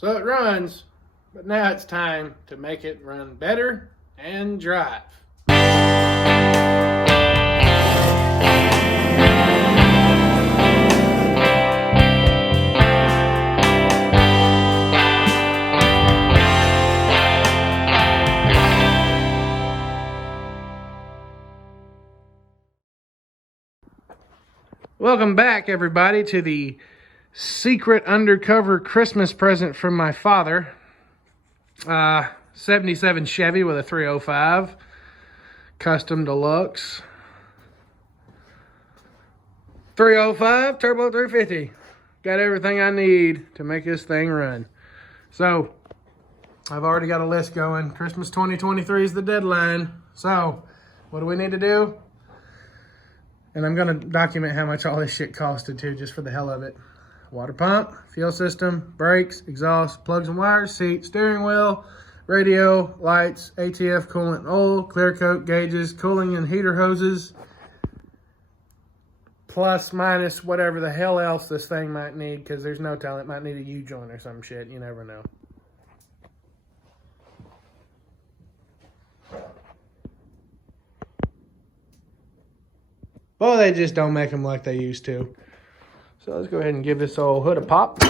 So it runs, but now it's time to make it run better and drive. Welcome back, everybody, to the secret undercover Christmas present from my father. 77 Chevy with a 305. Custom Deluxe. 305, Turbo 350. Got everything I need to make this thing run. So, I've already got a list going. Christmas 2023 is the deadline. So, what do we need to do? And I'm going to document how much all this shit costed too, just for the hell of it. Water pump, fuel system, brakes, exhaust, plugs and wires, seat, steering wheel, radio, lights, ATF, coolant, oil, clear coat, gauges, cooling and heater hoses, plus, minus, whatever the hell else this thing might need, because there's no telling. It might need a U-joint or some shit. You never know. Well, they just don't make them like they used to. So let's go ahead and give this old hood a pop.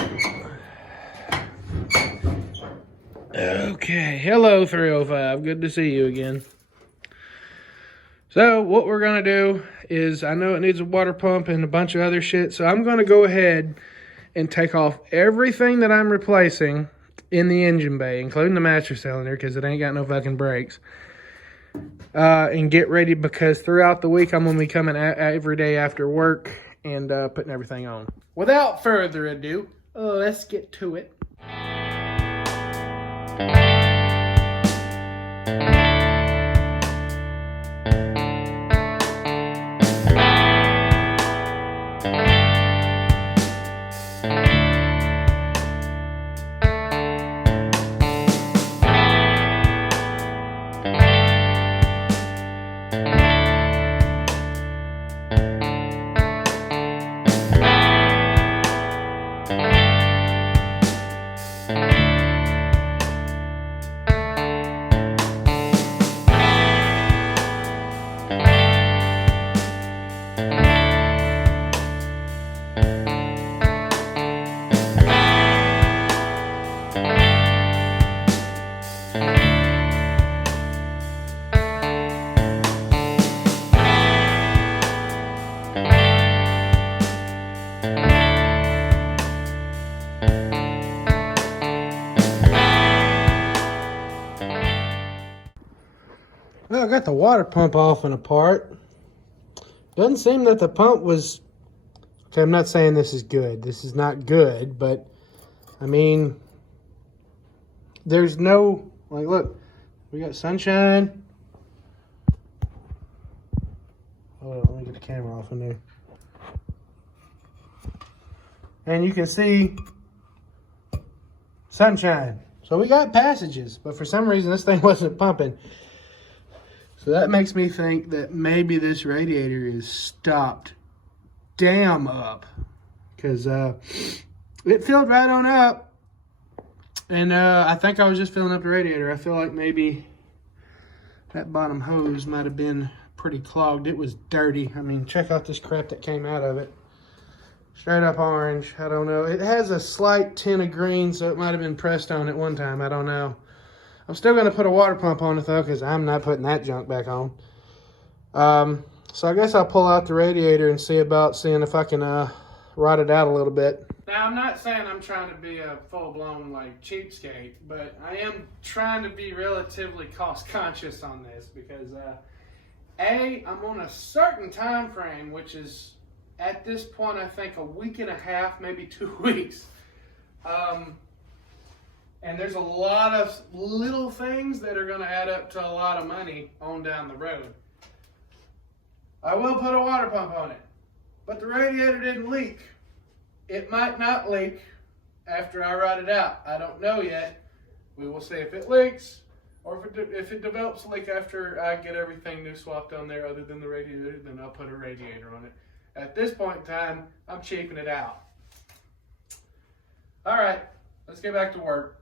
Okay, hello 305. Good to see you again. So what we're going to do is, I know it needs a water pump and a bunch of other shit, so I'm going to go ahead and take off everything that I'm replacing in the engine bay, including the master cylinder, because it ain't got no fucking brakes. And get ready, because throughout the week I'm going to be coming every day after work and putting everything on. Without further ado, let's get to it. Well, I got the water pump off and apart. Doesn't seem that the pump was... Okay, I'm not saying this is good. This is not good, but... I mean... There's no... Like, look. We got sunshine. Hold on, let me get the camera off in there. And you can see... sunshine. So we got passages, but for some reason this thing wasn't pumping. So that makes me think that maybe this radiator is stopped damn up, because it filled right on up, and I think I was just filling up the radiator. I feel like maybe that bottom hose might have been pretty clogged. It was dirty. I mean, check out this crap that came out of it. Straight up orange. I don't know. It has a slight tint of green, so it might have been pressed on at one time. I don't know. I'm still going to put a water pump on it, though, because I'm not putting that junk back on. So I guess I'll pull out the radiator and see about seeing if I can rot it out a little bit. Now, I'm not saying I'm trying to be a full-blown, like, cheapskate, but I am trying to be relatively cost-conscious on this, because, A, I'm on a certain time frame, which is, at this point, I think a week and a half, maybe 2 weeks. And there's a lot of little things that are going to add up to a lot of money on down the road. I will put a water pump on it, but the radiator didn't leak. It might not leak after I rot it out. I don't know yet. We will see if it leaks, or if it develops a leak after I get everything new swapped on there other than the radiator, then I'll put a radiator on it. At this point in time, I'm cheaping it out. All right. let's get back to work.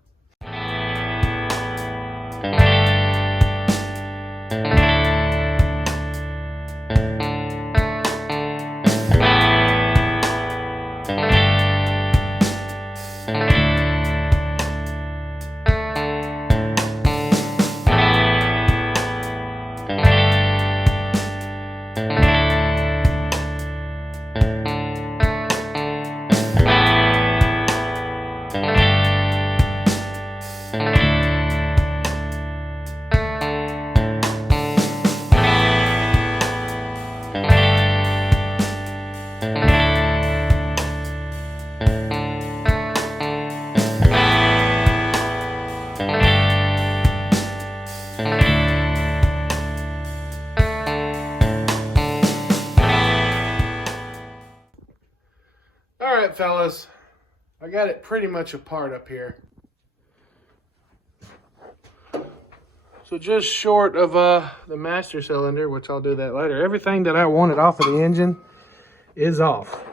Alright fellas, I got it pretty much apart up here. So just short of the master cylinder, which I'll do that later, everything that I wanted off of the engine is off.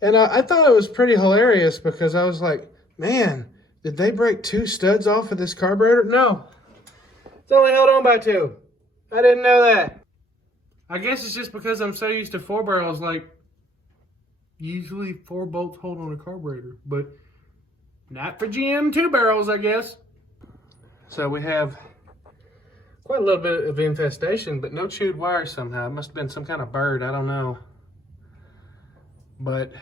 And I thought it was pretty hilarious because I was like, man, did they break 2 studs off of this carburetor? No, it's only held on by 2. I didn't know that. I guess it's just because I'm so used to 4 barrels, like usually 4 bolts hold on a carburetor, but not for GM 2 barrels, I guess. So we have quite a little bit of infestation, but no chewed wires somehow. It must have been some kind of bird, I don't know. But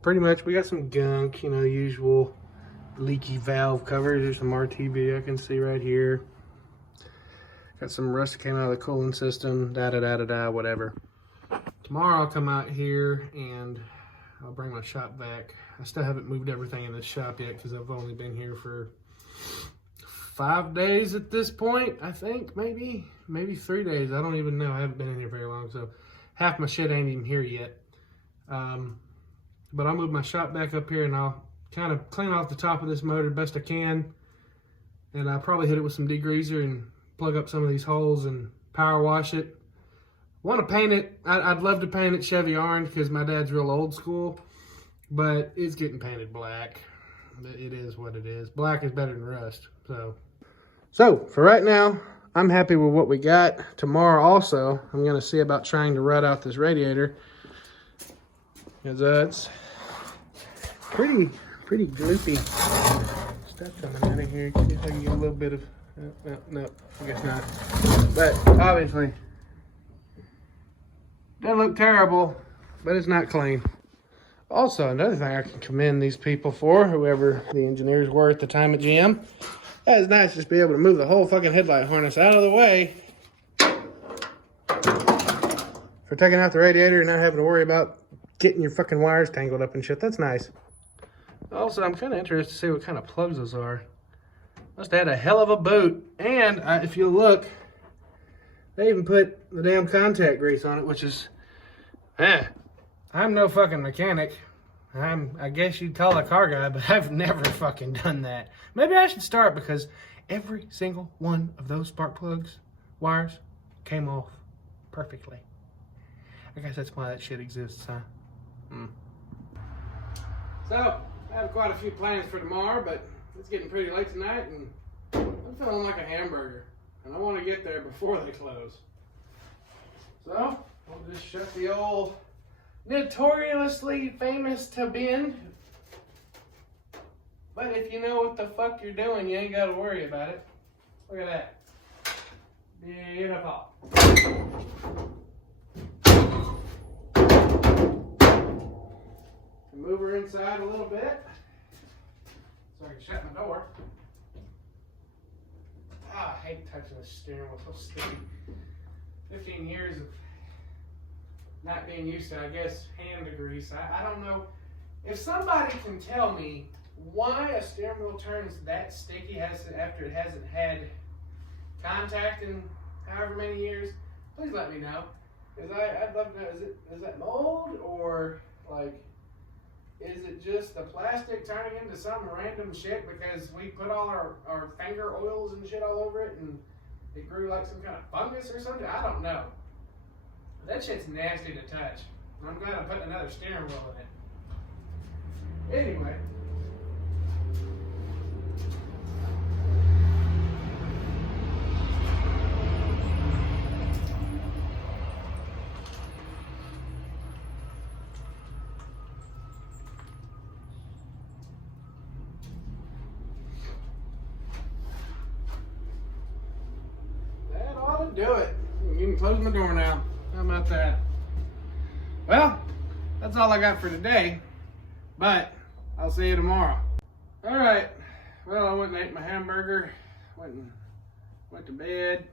pretty much we got some gunk, you know, usual leaky valve covers. There's some RTV I can see right here. Got some rust that came out of the cooling system, whatever. Tomorrow I'll come out here and I'll bring my shop vac. I still haven't moved everything in the shop yet because I've only been here for 5 days at this point, I think, maybe 3 days. I don't even know. I haven't been in here very long, so half my shit ain't even here yet. But I'll move my shop back up here and I'll kind of clean off the top of this motor best I can. And I'll probably hit it with some degreaser and plug up some of these holes and power wash it. Want to paint it. I'd love to paint it Chevy orange because my dad's real old school, but it's getting painted black. It is what it is. Black is better than rust. So for right now, I'm happy with what we got. Tomorrow also, I'm going to see about trying to rut out this radiator because it's pretty gloopy stuff coming out of here. See if I can get a little bit of. No, I guess not. But obviously, doesn't look terrible, but it's not clean. Also, another thing I can commend these people for, whoever the engineers were at the time at GM, that is nice just to be able to move the whole fucking headlight harness out of the way for taking out the radiator and not having to worry about getting your fucking wires tangled up and shit. That's nice. Also, I'm kind of interested to see what kind of plugs those are. Must have had a hell of a boot. And if you look, they even put the damn contact grease on it, which is, I'm no fucking mechanic. I guess you'd call a car guy, but I've never fucking done that. Maybe I should start because every single one of those spark plugs, wires, came off perfectly. I guess that's why that shit exists, huh? So, I have quite a few plans for tomorrow, but it's getting pretty late tonight, and I'm feeling like a hamburger, and I want to get there before they close. So, we'll just shut the old notoriously famous to bin. But if you know what the fuck you're doing, you ain't got to worry about it. Look at that. Beautiful. Move her inside a little bit so I can shut my door. I hate touching the steering wheel, so sticky. 15 years of not being used to, I guess, hand grease. I don't know. If somebody can tell me why a steering wheel turns that sticky after it hasn't had contact in however many years, please let me know. Because I'd love to know, is that mold or like, is it just the plastic turning into some random shit because we put all our finger oils and shit all over it and it grew like some kind of fungus or something? I don't know. That shit's nasty to touch. I'm glad I'm putting another steering wheel in it. Anyway, That'll do it. You can close my door now. How about that? Well, that's all I got for today, but I'll see you tomorrow. All right. Well, I went and ate my hamburger. Went to bed.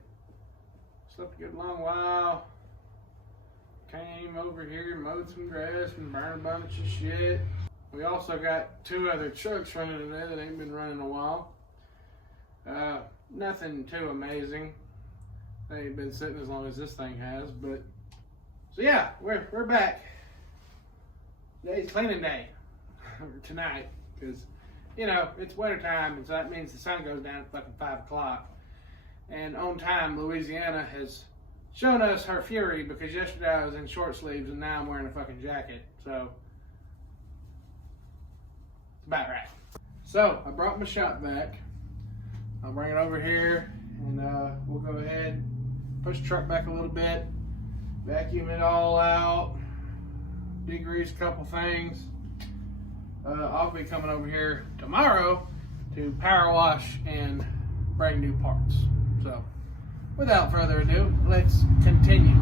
Slept a good long while. Came over here, mowed some grass, and burned a bunch of shit. We also got 2 other trucks running today that ain't been running in a while. Nothing too amazing. They ain't been sitting as long as this thing has, but so yeah, we're back. Today's cleaning day tonight, because you know it's winter time, and so that means the sun goes down at fucking 5 o'clock. And on time, Louisiana has shown us her fury, because yesterday I was in short sleeves and now I'm wearing a fucking jacket. So it's about right. So I brought my shop vac. I'll bring it over here and we'll go ahead, push the truck back a little bit, vacuum it all out, degrease a couple things. I'll be coming over here tomorrow to power wash and bring new parts. So without further ado, let's continue.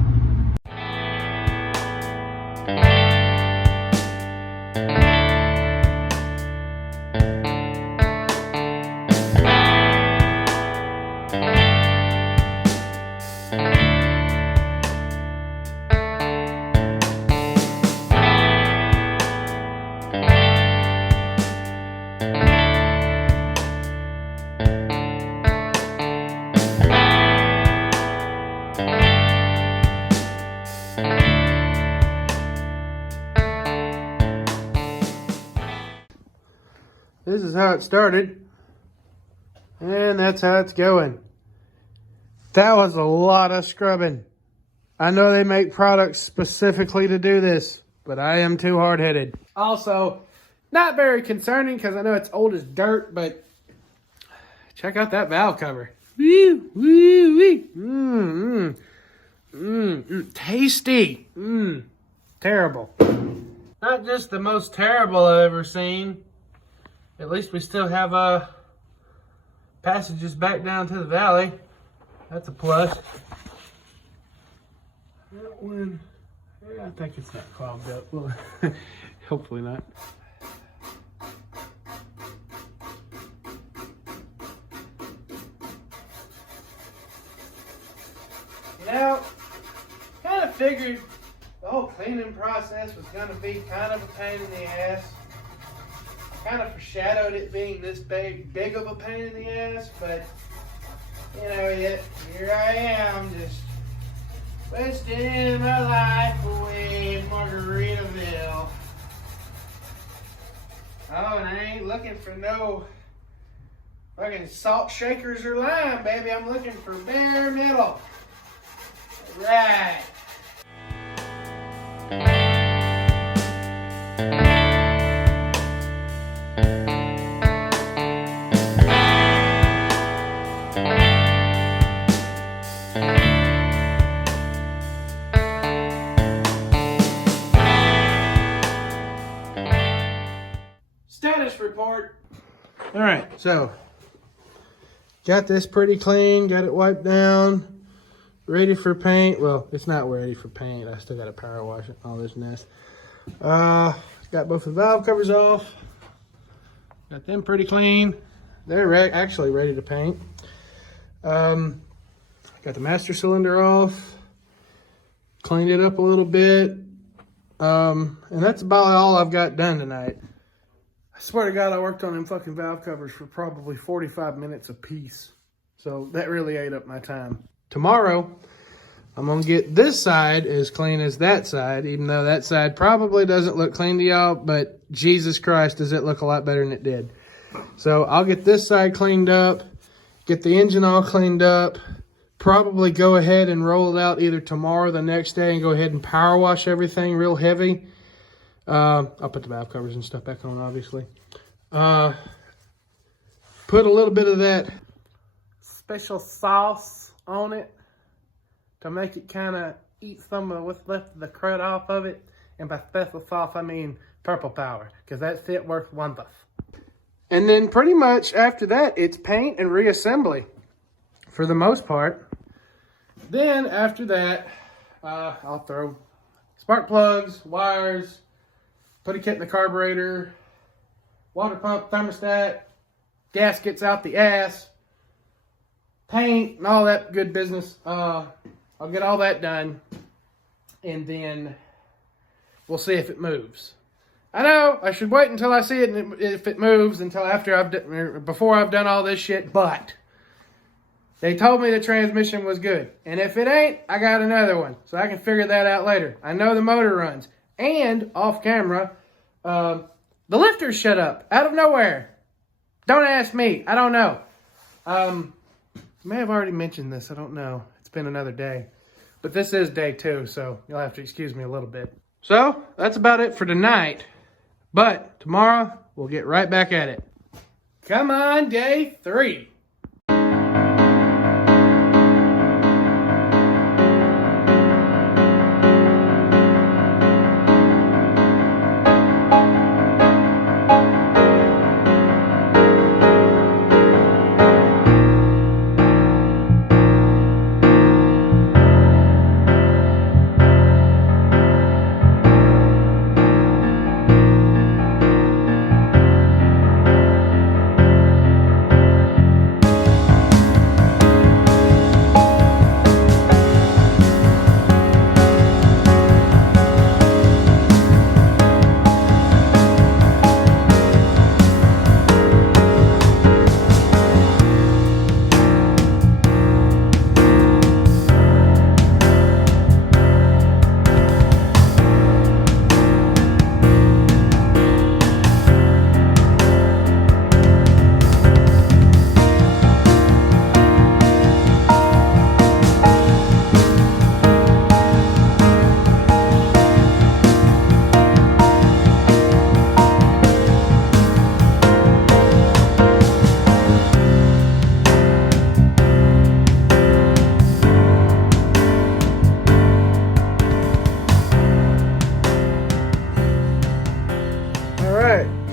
This is how it started, and that's how it's going. That was a lot of scrubbing. I know they make products specifically to do this, but I am too hard-headed. Also, not very concerning because I know it's old as dirt, but check out that valve cover. Woo, woo, woo. Tasty. Terrible. Not just the most terrible I've ever seen. At least we still have passages back down to the valley. That's a plus. That one, yeah, I think it's not clogged up. Well, hopefully not. You know, kind of figured the whole cleaning process was going to be kind of a pain in the ass. Kind of foreshadowed it being this big of a pain in the ass, but you know, yet here I am, just wasting my life away in Margaritaville. Oh, and I ain't looking for no fucking salt shakers or lime, baby. I'm looking for bare metal. Right. Status report. All right, so got this pretty clean, got it wiped down, ready for paint. Well, it's not ready for paint. I still got to power wash it, all this mess. Got both the valve covers off. Got them pretty clean. They're actually ready to paint. Got the master cylinder off. Cleaned it up a little bit. And that's about all I've got done tonight. I swear to God, I worked on them fucking valve covers for probably 45 minutes a piece. So that really ate up my time. Tomorrow, I'm going to get this side as clean as that side, even though that side probably doesn't look clean to y'all, but Jesus Christ, does it look a lot better than it did. So I'll get this side cleaned up, get the engine all cleaned up, probably go ahead and roll it out either tomorrow or the next day and go ahead and power wash everything real heavy. I'll put the valve covers and stuff back on, obviously. Put a little bit of that special sauce on it to make it kind of eat some of what's left of the crud off of it. And by special sauce, I mean purple power, because that's it worth wonders. And then pretty much after that, it's paint and reassembly for the most part. Then after that, I'll throw spark plugs, wires, put a kit in the carburetor, water pump, thermostat, gaskets out the ass, paint, and all that good business. I'll get all that done, and then we'll see if it moves. I know I should wait until I see it, and if it moves, until before I've done all this shit. But they told me the transmission was good, and if it ain't, I got another one, so I can figure that out later. I know the motor runs, and off camera, the lifters shut up out of nowhere. Don't ask me. I don't know. I may have already mentioned this. I don't know. It's been another day, but this is day 2, so you'll have to excuse me a little bit. So that's about it for tonight. But tomorrow, we'll get right back at it. Come on, day 3.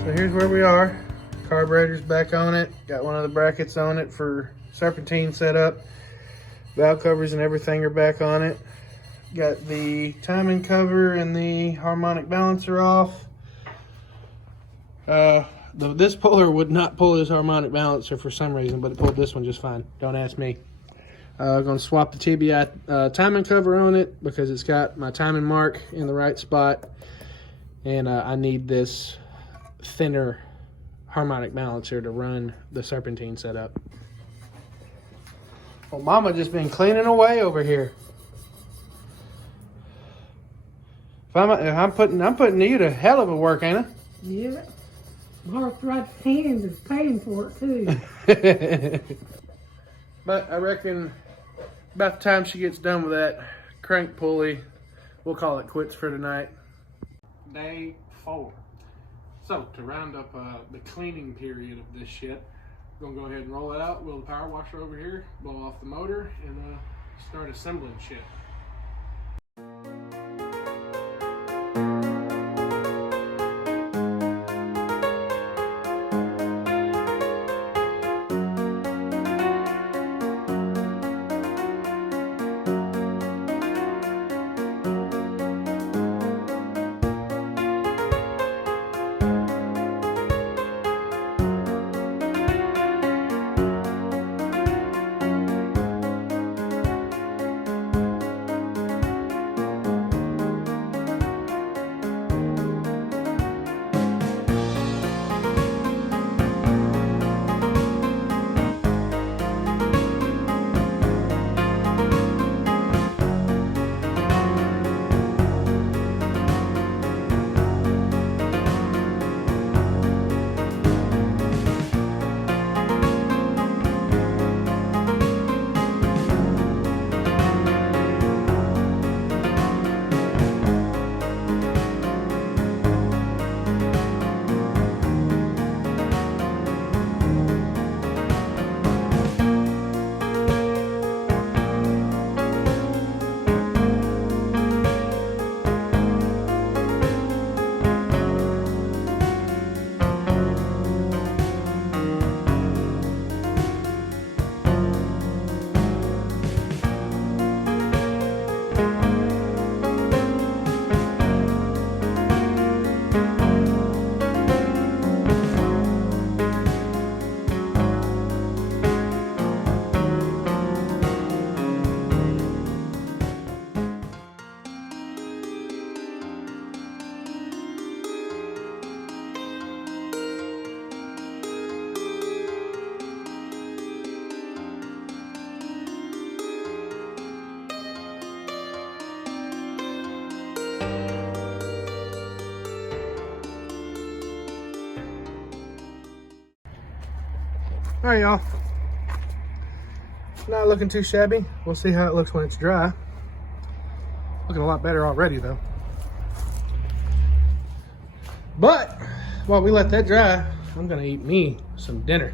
So here's where we are. Carburetor's back on it. Got one of the brackets on it for serpentine set up. Valve covers and everything are back on it. Got the timing cover and the harmonic balancer off. This puller would not pull this harmonic balancer for some reason, but it pulled this one just fine. Don't ask me. I'm going to swap the TBI timing cover on it because it's got my timing mark in the right spot. And I need this thinner harmonic balancer to run the serpentine setup. Well, Mama just been cleaning away over here. I'm putting you to hell of a work, ain't I? Yeah. Arthritis hands is paying for it too. But I reckon about the time she gets done with that crank pulley, we'll call it quits for tonight. Day 4. So to round up the cleaning period of this shit, I'm gonna go ahead and roll it out, wheel the power washer over here, blow off the motor, and start assembling shit. All right, y'all. Not looking too shabby. We'll see how it looks when it's dry. Looking a lot better already, though. But while we let that dry, I'm gonna eat me some dinner.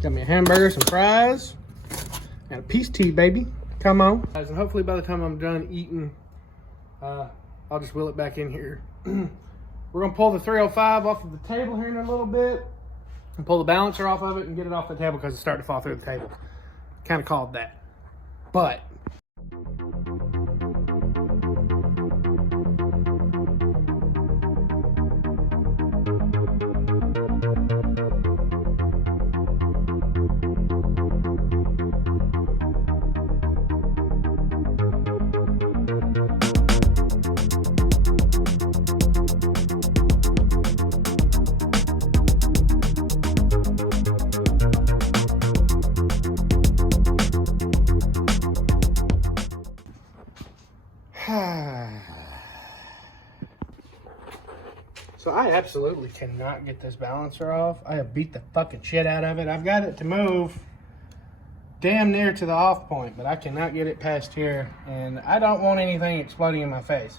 Got me a hamburger, some fries, and a peace tea, baby. Come on. Guys, and hopefully by the time I'm done eating, I'll just wheel it back in here. We're gonna pull the 305 off of the table here in a little bit and pull the balancer off of it and get it off the table because it's starting to fall through the table. Kind of called that. But so I absolutely cannot get this balancer off. I have beat the fucking shit out of it. I've got it to move damn near to the off point, but I cannot get it past here, and I don't want anything exploding in my face.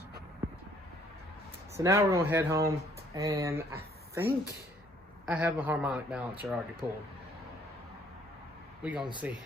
So now we're gonna head home, and I think I have a harmonic balancer already pulled. We gonna see.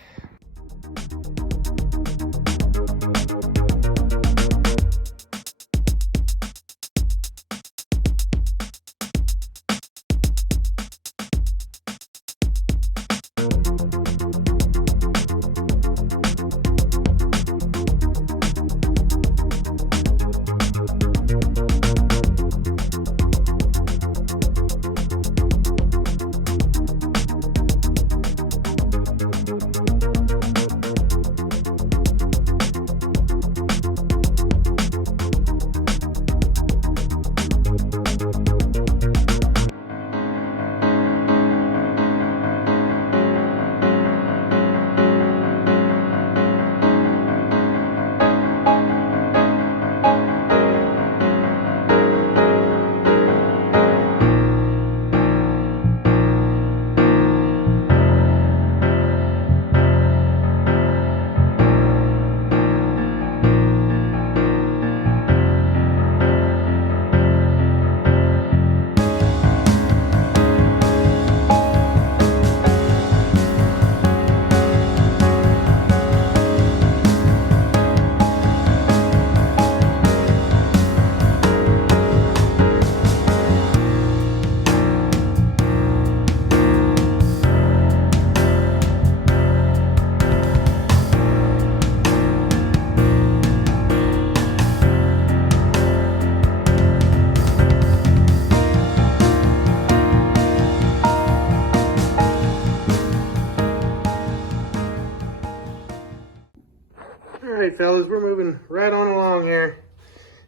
Alright fellas, we're moving right on along here.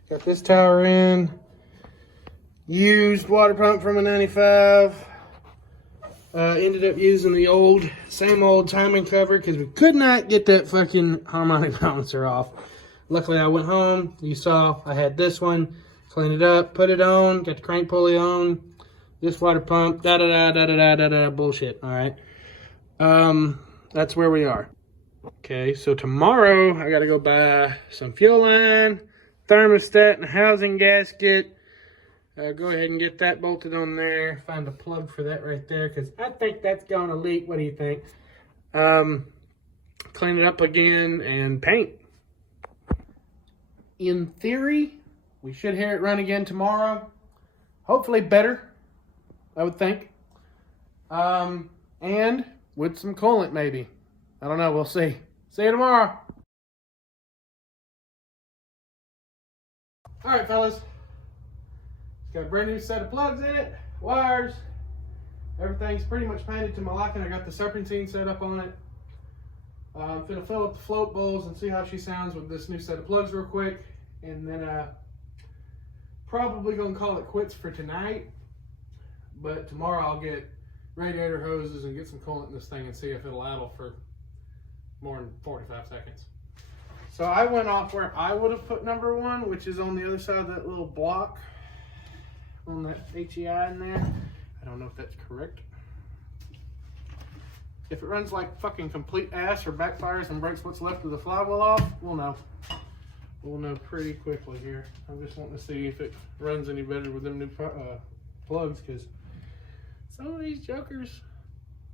Got this tower in. Used water pump from a 95. Ended up using the same old timing cover because we could not get that fucking harmonic balancer off. Luckily I went home. You saw I had this one. Cleaned it up, put it on, got the crank pulley on. This water pump, da-da-da-da-da-da-da-da, bullshit, alright. That's where we are. Okay, so tomorrow I gotta go buy some fuel line, thermostat, and a housing gasket. Go ahead and get that bolted on there. Find a plug for that right there because I think that's gonna leak. What do you think? Clean it up again and paint. In theory, we should hear it run again tomorrow. Hopefully better, I would think. And with some coolant maybe. I don't know, we'll see. See you tomorrow. All right, fellas. It's got a brand new set of plugs in it, wires. Everything's pretty much painted to my liking. I got the serpentine set up on it. I'm gonna fill up the float bowls and see how she sounds with this new set of plugs real quick. And then probably gonna call it quits for tonight. But tomorrow I'll get radiator hoses and get some coolant in this thing and see if it'll idle for more than 45 seconds. So I went off where I would have put number one, which is on the other side of that little block on that HEI in there. I don't know if that's correct. If it runs like fucking complete ass or backfires and breaks what's left of the flywheel off, we'll know. We'll know pretty quickly here. I'm just wanting to see if it runs any better with them new plugs, because some of these jokers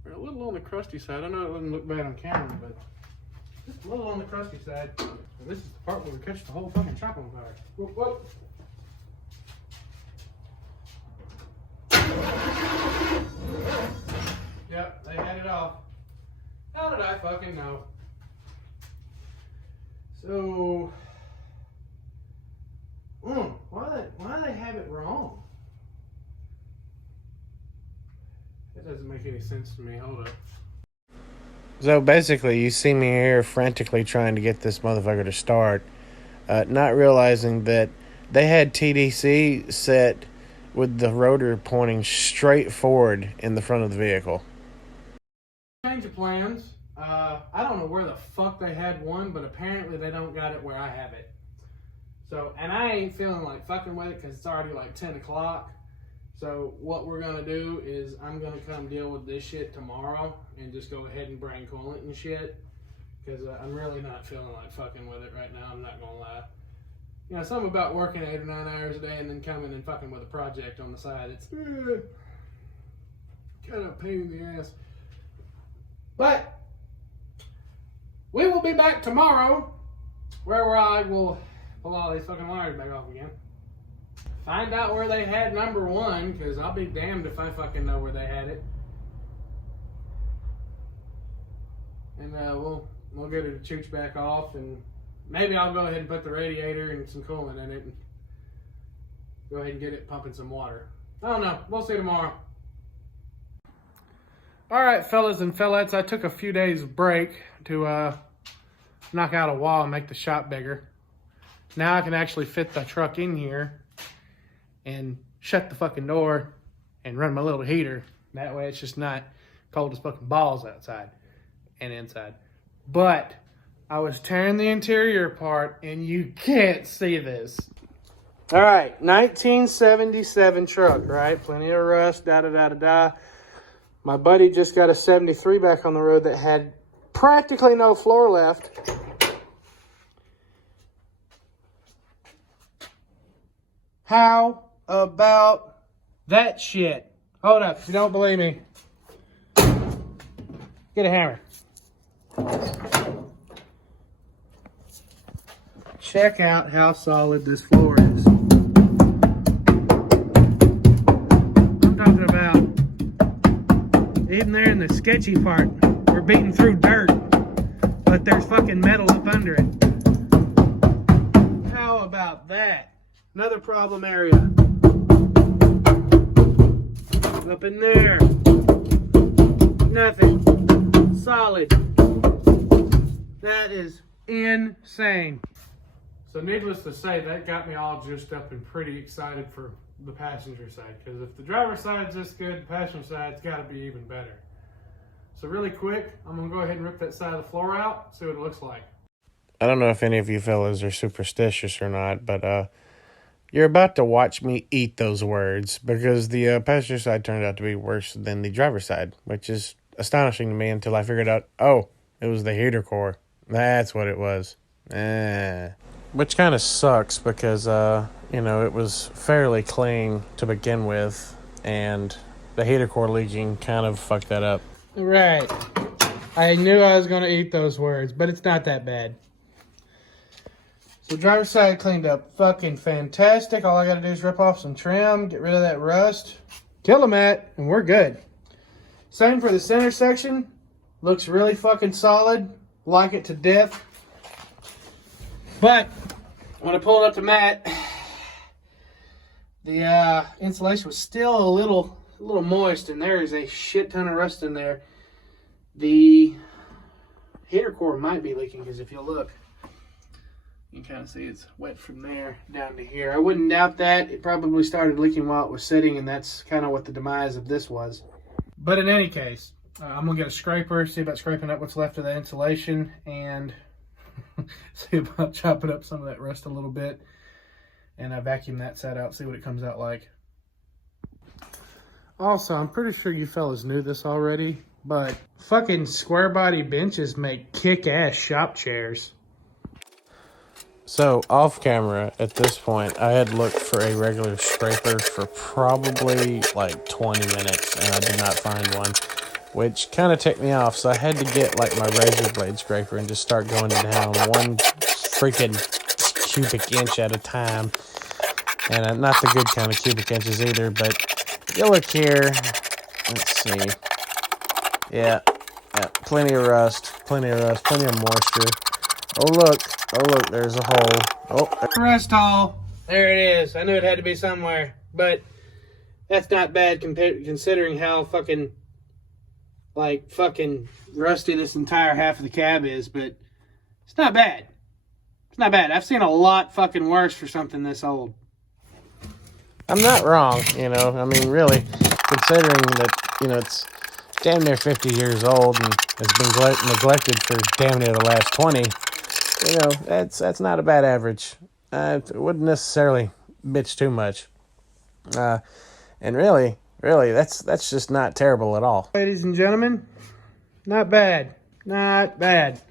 are a little on the crusty side. I know it doesn't look bad on camera, but just a little on the crusty side. And this is the part where we catch the whole fucking shop on fire. Whoop, whoop. Yep, they had it off. How did I fucking know? So, why do they have it wrong? That doesn't make any sense to me. Hold up. So basically, you see me here frantically trying to get this motherfucker to start, not realizing that they had TDC set with the rotor pointing straight forward in the front of the vehicle. Change of plans. I don't know where the fuck they had one, but apparently they don't got it where I have it. So, and I ain't feeling like fucking with it because it's already like 10 o'clock. So what we're gonna do is I'm gonna come deal with this shit tomorrow and just go ahead and bring coolant and shit, because I'm really not feeling like fucking with it right now. I'm not gonna lie. You know, something about working 8 or 9 hours a day and then coming and fucking with a project on the side. It's kind of a pain in the ass. But we will be back tomorrow, where I will pull all these fucking wires back off again. Find out where they had number one, because I'll be damned if I fucking know where they had it. And we'll get it to chooch back off, and maybe I'll go ahead and put the radiator and some coolant in it and go ahead and get it pumping some water. I don't know. We'll see tomorrow. All right, fellas and fellettes, I took a few days break to knock out a wall and make the shop bigger. Now I can actually fit the truck in here and shut the fucking door and run my little heater. That way it's just not cold as fucking balls outside and inside. But I was tearing the interior apart and you can't see this. All right, 1977 truck, right? Plenty of rust, da-da-da-da-da. My buddy just got a 73 back on the road that had practically no floor left. How about that shit? Hold up, if you don't believe me, get a hammer. Check out how solid this floor is. I'm talking about, even there in the sketchy part, we're beating through dirt, but there's fucking metal up under it. How about that? Another problem area. Up in there. Nothing. Solid. That is insane. So needless to say, that got me all juiced up and pretty excited for the passenger side. Because if the driver's side's this good, the passenger side's got to be even better. So really quick, I'm going to go ahead and rip that side of the floor out, see what it looks like. I don't know if any of you fellas are superstitious or not, but you're about to watch me eat those words, because the passenger side turned out to be worse than the driver's side, which is astonishing to me until I figured out, oh, it was the heater core. That's what it was. Which kind of sucks because, you know, it was fairly clean to begin with, and the heater core leaking kind of fucked that up. Right. I knew I was going to eat those words, but it's not that bad. So driver's side cleaned up fucking fantastic. All I got to do is rip off some trim, get rid of that rust, kill the mat, and we're good. Same for the center section. Looks really fucking solid. Like it to death. But when I pulled up the mat, the insulation was still a little moist, and there is a shit ton of rust in there. The heater core might be leaking, because if you look, you can kind of see it's wet from there down to here. I wouldn't doubt that. It probably started leaking while it was sitting, and that's kind of what the demise of this was. But in any case, I'm going to get a scraper, see about scraping up what's left of the insulation, and see about chopping up some of that rust a little bit. And I vacuum that side out, see what it comes out like. Also, I'm pretty sure you fellas knew this already, but fucking square body benches make kick-ass shop chairs. So, off camera, at this point, I had looked for a regular scraper for probably like 20 minutes, and I did not find one, which kind of ticked me off. So I had to get like my razor blade scraper and just start going down one freaking cubic inch at a time. And not the good kind of cubic inches either, but you look here, let's see. Yeah, plenty of rust, plenty of moisture. Oh look, there's a hole. Oh, rust hole. There it is. I knew it had to be somewhere, but that's not bad considering how fucking rusty this entire half of the cab is, but it's not bad. It's not bad. I've seen a lot fucking worse for something this old. I'm not wrong, you know. I mean, really, considering that, you know, it's damn near 50 years old and has been neglected for damn near the last 20, you know, that's not a bad average. I wouldn't necessarily bitch too much. And really, that's just not terrible at all. Ladies and gentlemen, not bad. Not bad.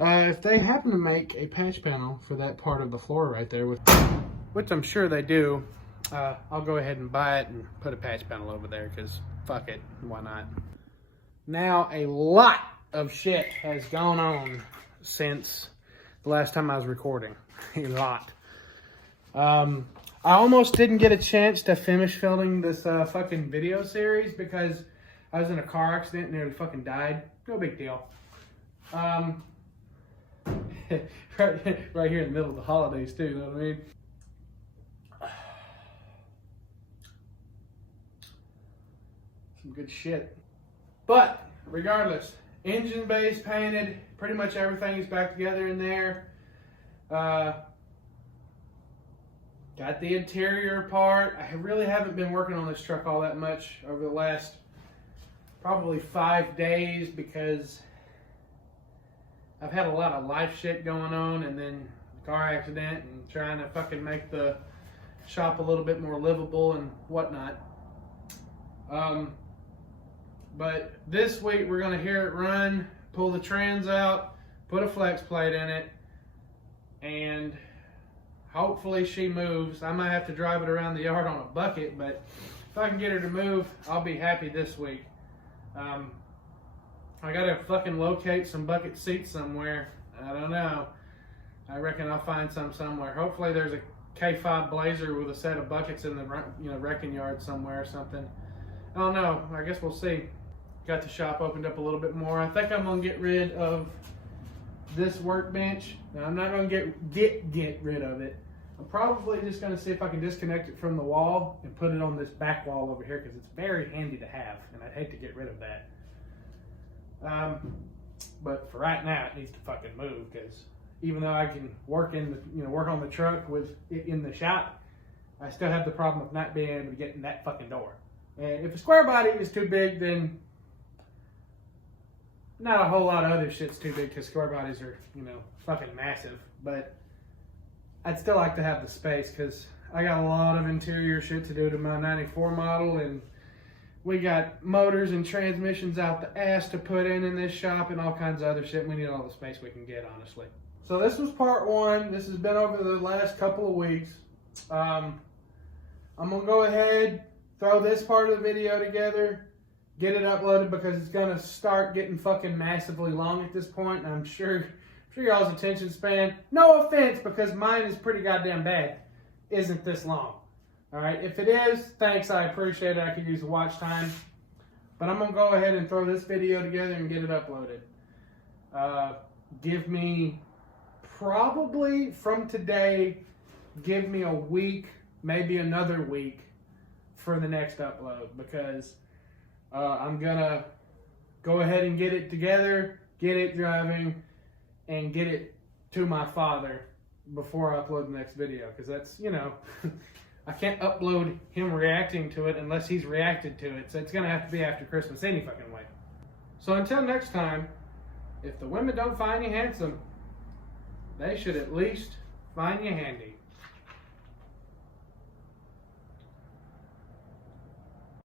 If they happen to make a patch panel for that part of the floor right there, which I'm sure they do, I'll go ahead and buy it and put a patch panel over there, because fuck it, why not? Now, a lot of shit has gone on since the last time I was recording. A lot. I almost didn't get a chance to finish filming this fucking video series because I was in a car accident and nearly fucking died. No big deal. Right here in the middle of the holidays too, you know what I mean? Some good shit. But regardless, engine base painted, pretty much everything is back together in there. Got the interior part. I really haven't been working on this truck all that much over the last probably 5 days because I've had a lot of life shit going on, and then car accident and trying to fucking make the shop a little bit more livable and whatnot. But this week we're gonna hear it run, pull the trans out, put a flex plate in it, and hopefully she moves. I might have to drive it around the yard on a bucket, but if I can get her to move, I'll be happy this week. I gotta fucking locate some bucket seats somewhere. I don't know. I reckon I'll find some somewhere. Hopefully there's a K5 Blazer with a set of buckets in the wrecking yard somewhere or something. I don't know. I guess we'll see. Got the shop opened up a little bit more. I think I'm gonna get rid of this workbench. Now, I'm not gonna get rid of it. I'm probably just gonna see if I can disconnect it from the wall and put it on this back wall over here because it's very handy to have, and I'd hate to get rid of that. But for right now, it needs to fucking move because even though I can work on the truck with it in the shop, I still have the problem of not being able to get in that fucking door. And if a square body is too big, then not a whole lot of other shit's too big because square bodies are, fucking massive. But I'd still like to have the space because I got a lot of interior shit to do to my 94 model, and we got motors and transmissions out the ass to put in this shop and all kinds of other shit. We need all the space we can get, honestly. So this was part one. This has been over the last couple of weeks. I'm going to go ahead, throw this part of the video together, get it uploaded because it's going to start getting fucking massively long at this point. And I'm sure y'all's attention span, no offense because mine is pretty goddamn bad, isn't this long. All right, if it is, thanks, I appreciate it. I could use the watch time. But I'm going to go ahead and throw this video together and get it uploaded. Give me, probably from today, give me a week, maybe another week for the next upload. Because I'm going to go ahead and get it together, get it driving, and get it to my father before I upload the next video. Because that's, I can't upload him reacting to it unless he's reacted to it. So it's going to have to be after Christmas any fucking way. So until next time, if the women don't find you handsome, they should at least find you handy.